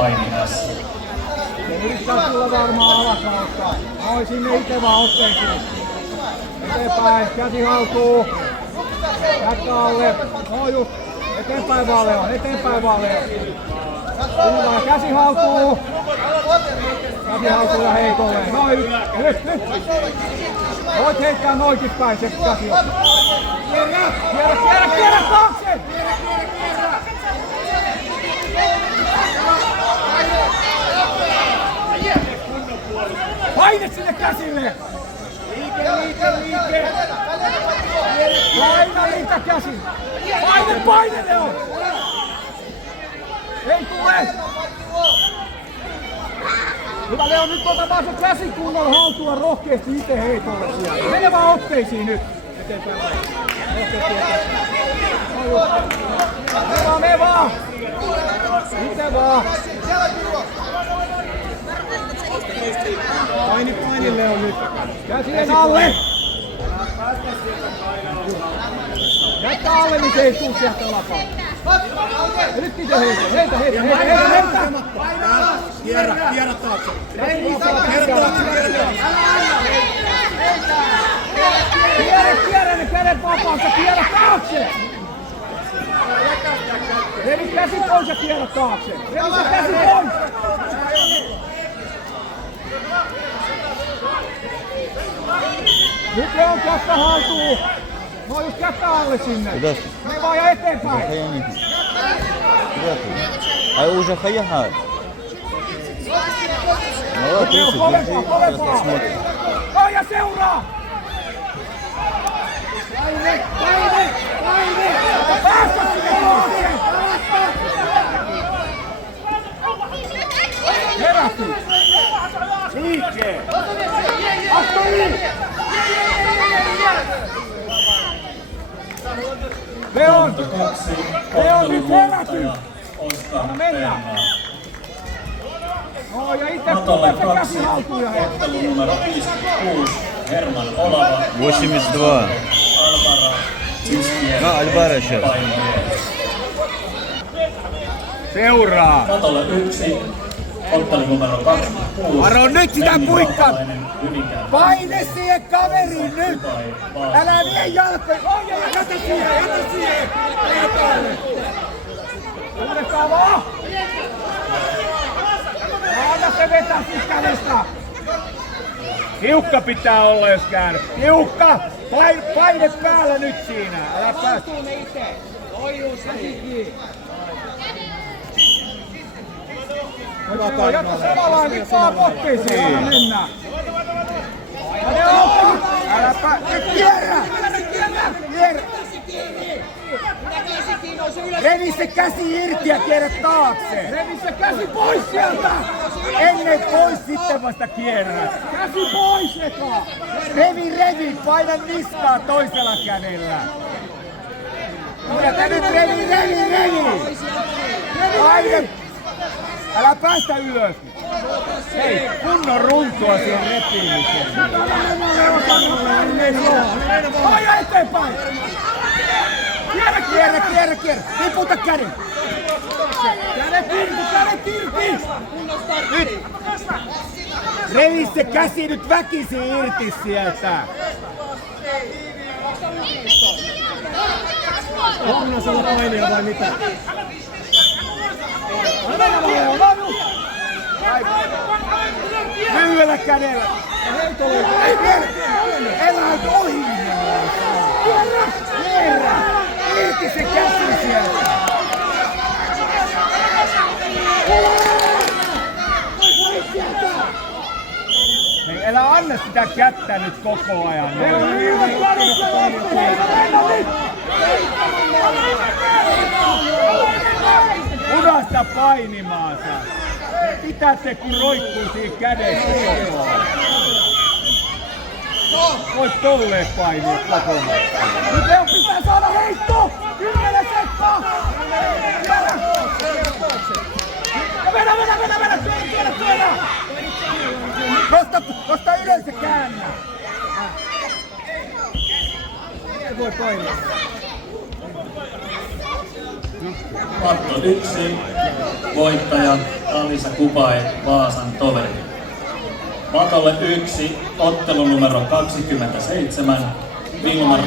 paininnassa. Yrittää tulla varmaan alakautta. Noi sinne itse vaan otteisiin. Eteenpäin, käsi haltuu. Jätkä alle. No just. Eteenpäin vaan Leo, eteenpäin vaan Leo. Hyvä, käsi haltuu. Käsi haltuu ja heitolle. Noin, nyt. Voit heittää noikin päin se käsi. Kierrä taakse! Paine sinne käsille! Liike! Paina niitä käsin! Paine Leo! Ei tule! Hyvä Leo, nyt otetaan se käsi kunnolla haltua rohkeasti itse heitolle siellä. Mene vaan otteisiin nyt! Eteenpäin. Mene vaan! Itse vaan! Paini Leo nyt! Käsien alle! Jättä alle, niin se ei tuu sieltä lapaa. Ja nyt itse heitä! Kierrä taakse! Kierrä ne kädet vapaassa, kierrä taakse! Revi käsi pois ja kierrä taakse! Revi se käsi pois! Nyt Leon kättä haltuu! No just kättä alle sinne! Mene vaan ja eteenpäin! Ai уже хаяха. Kovempaa! No ja seuraa! Paine! Päästä sinne luokse! Herätty! Liikkeen! Astui! Leon nyt heräty! Anna mennä! No ja itse se käsi haltuun ja ottelu numero 56, Herman Olava. 82. No, Albara сейчас. Seuraa! Natolle 1, ottelu numero 26. Varo nyt sitä puikkaa! Paine siihen kaveriin nyt! Älä vie jalkoja! Oi, jätä siihen! Uudestaan vaan! Anna se vetää siitä kädestä! Tiukka pitää olla jos käännyt! Tiukka! Paine päällä nyt siinä! Älä päästä! Jatka samalla nyt vaan potteisiin! Älä mennä! Älä päästä! Kierrä! Revi se käsi irti ja kierrä taakse! Revi se käsi pois sieltä! Ennen pois sitten vasta kierrät! Käsi pois eka! Revi! Paina niskaa toisella kädellä! Jätä nyt revi! Paine! Älä päästä ylös! Hei, kunnon runtua siihen repiimiseen! Paina eteenpäin! Kierrä! Liputa käden! Kädet irti! Nyt! Revi se käsi nyt väkisin irti sieltä! Onko se olla painia vai mitä? Lyhyellä kädellä! Elä ohi! Kierrä! Irti se käsi sieltä! Hei, älä anna sitä kättä nyt koko ajan! Pudasta painimaansa! Pitää se kun roikkuu siinä kädessä koko ajan! Vois tolleen painia kokonaan! Nyt Leo pitää saada heitto! 10 sekkaa! Vedä! Työnnä! Nosta ylös ja käännä! Ei voi painia. Otto 1, voittaja Ali Elisa Kubai, Vaasan toveri. Matolle 1, ottelu numero 27, Vilma